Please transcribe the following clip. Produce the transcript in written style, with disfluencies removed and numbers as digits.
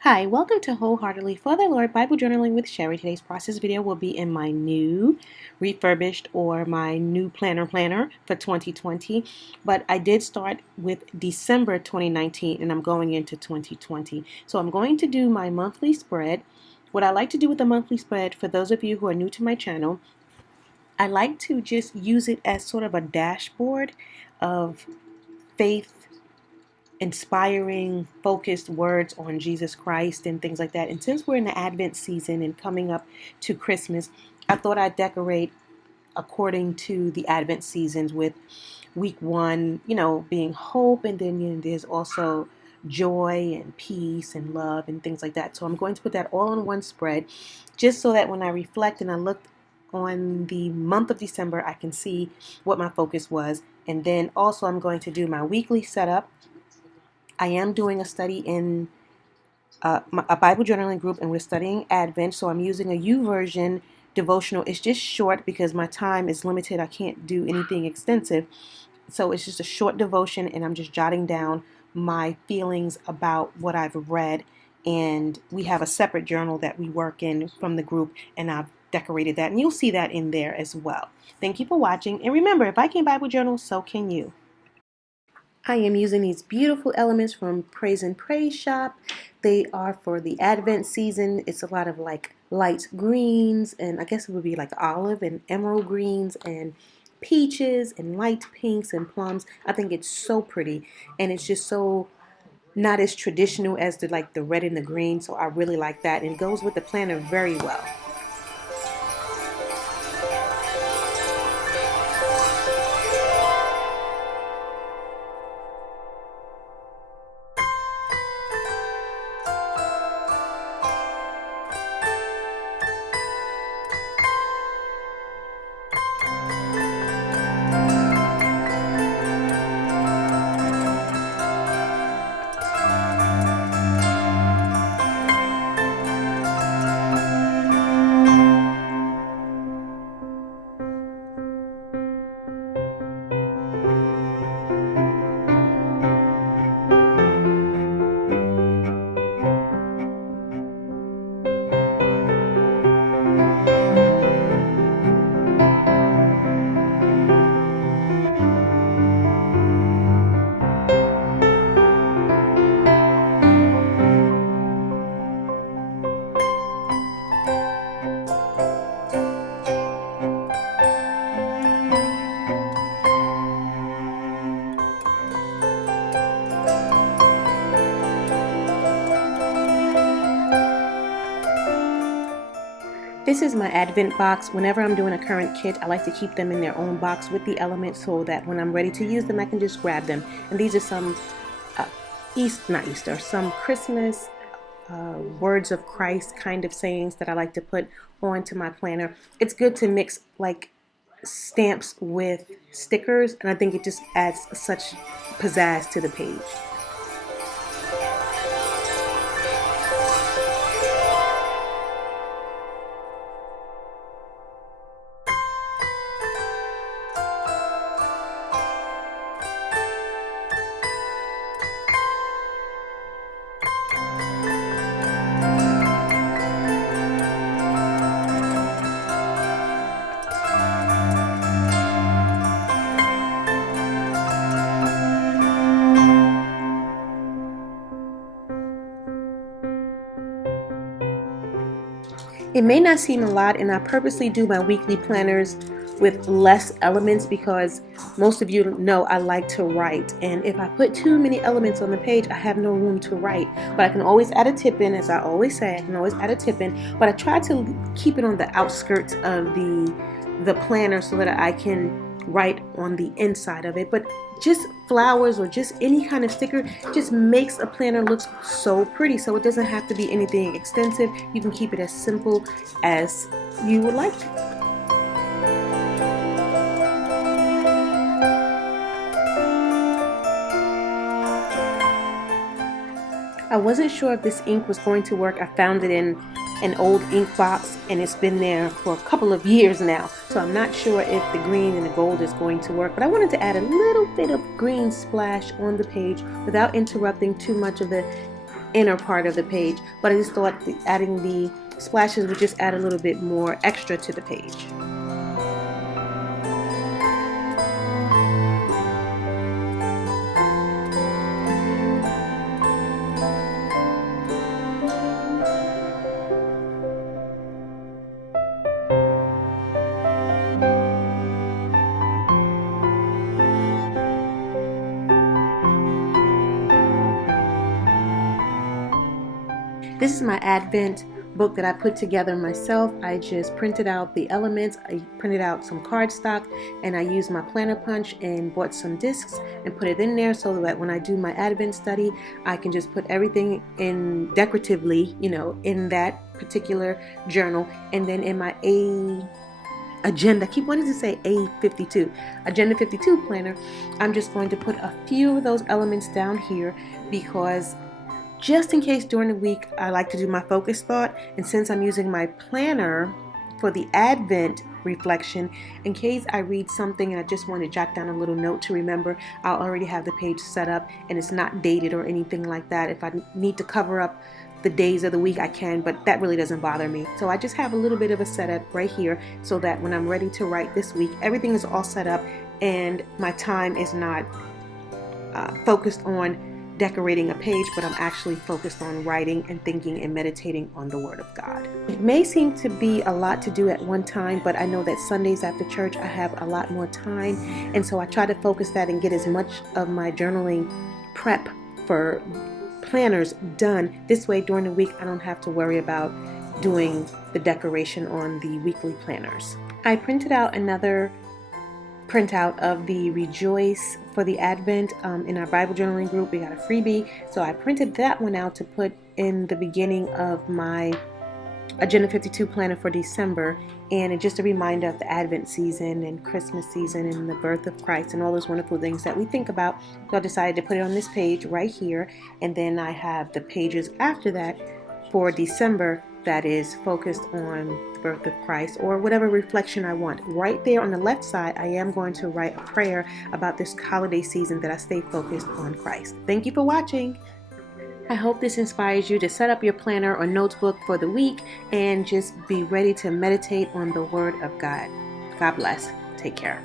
Hi, welcome to Wholeheartedly for the Lord Bible Journaling with Sherry. Today's process video will be in my new refurbished or my new planner for 2020. But I did start with December 2019 and I'm going into 2020. So I'm going to do my monthly spread. What I like to do with the monthly spread, for those of you who are new to my channel, I like to just use it as sort of a dashboard of faith, inspiring, focused words on Jesus Christ and things like that. And since we're in the Advent season and coming up to Christmas, I thought I'd decorate according to the Advent seasons with week one, being hope, and then there's also joy and peace and love and things like that. So I'm going to put that all on one spread just so that when I reflect and I look on the month of December, I can see what my focus was. And then also I'm going to do my weekly setup. I am doing a study in a Bible journaling group, and we're studying Advent. So I'm using a YouVersion devotional. It's just short because my time is limited. I can't do anything extensive. So it's just a short devotion, and I'm just jotting down my feelings about what I've read. And we have a separate journal that we work in from the group, and I've decorated that. And you'll see that in there as well. Thank you for watching. And remember, if I can Bible journal, so can you. I am using these beautiful elements from Praise and Praise Shop. They are for the Advent season. It's a lot of like light greens, and I guess it would be like olive and emerald greens and peaches and light pinks and plums. I think it's so pretty, and it's just so not as traditional as the red and the green. So I really like that, and it goes with the planner very well. This is my Advent box. Whenever I'm doing a current kit, I like to keep them in their own box with the elements so that when I'm ready to use them, I can just grab them. And these are some some Christmas words of Christ kind of sayings that I like to put onto my planner. It's good to mix like stamps with stickers, and I think it just adds such pizzazz to the page. It may not seem a lot, and I purposely do my weekly planners with less elements because most of you know I like to write, and if I put too many elements on the page, I have no room to write. But I can always add a tip in, as I always say, I can always add a tip in, but I try to keep it on the outskirts of the planner so that I can write on the inside of it. But just flowers or just any kind of sticker just makes a planner look so pretty. So it doesn't have to be anything extensive. You can keep it as simple as you would like to. I wasn't sure if this ink was going to work. I found it in an old ink box, and it's been there for a couple of years now. So I'm not sure if the green and the gold is going to work, but I wanted to add a little bit of green splash on the page without interrupting too much of the inner part of the page, but I just thought adding the splashes would just add a little bit more extra to the page. This is my Advent book that I put together myself. I just printed out the elements, I printed out some cardstock, and I used my planner punch and bought some discs and put it in there so that when I do my Advent study, I can just put everything in decoratively, in that particular journal. And then in my Agenda, I keep wanting to say Agenda 52 planner, I'm just going to put a few of those elements down here because just in case during the week I like to do my focus thought, and since I'm using my planner for the Advent reflection, in case I read something and I just want to jot down a little note to remember, I'll already have the page set up and it's not dated or anything like that. If I need to cover up the days of the week, I can, but that really doesn't bother me. So I just have a little bit of a setup right here so that when I'm ready to write this week, everything is all set up and my time is not focused on decorating a page, but I'm actually focused on writing and thinking and meditating on the Word of God. It may seem to be a lot to do at one time, but I know that Sundays after church I have a lot more time, and so I try to focus that and get as much of my journaling prep for planners done. This way during the week I don't have to worry about doing the decoration on the weekly planners. I printed out another printout of the Rejoice for the Advent in our Bible journaling group. We got a freebie, so I printed that one out to put in the beginning of my Agenda 52 planner for December, and it's just a reminder of the Advent season and Christmas season and the birth of Christ and all those wonderful things that we think about. So I decided to put it on this page right here, and then I have the pages after that for December that is focused on the birth of Christ or whatever reflection I want. Right there on the left side, I am going to write a prayer about this holiday season that I stay focused on Christ. Thank you for watching. I hope this inspires you to set up your planner or notebook for the week and just be ready to meditate on the Word of God. God bless. Take care.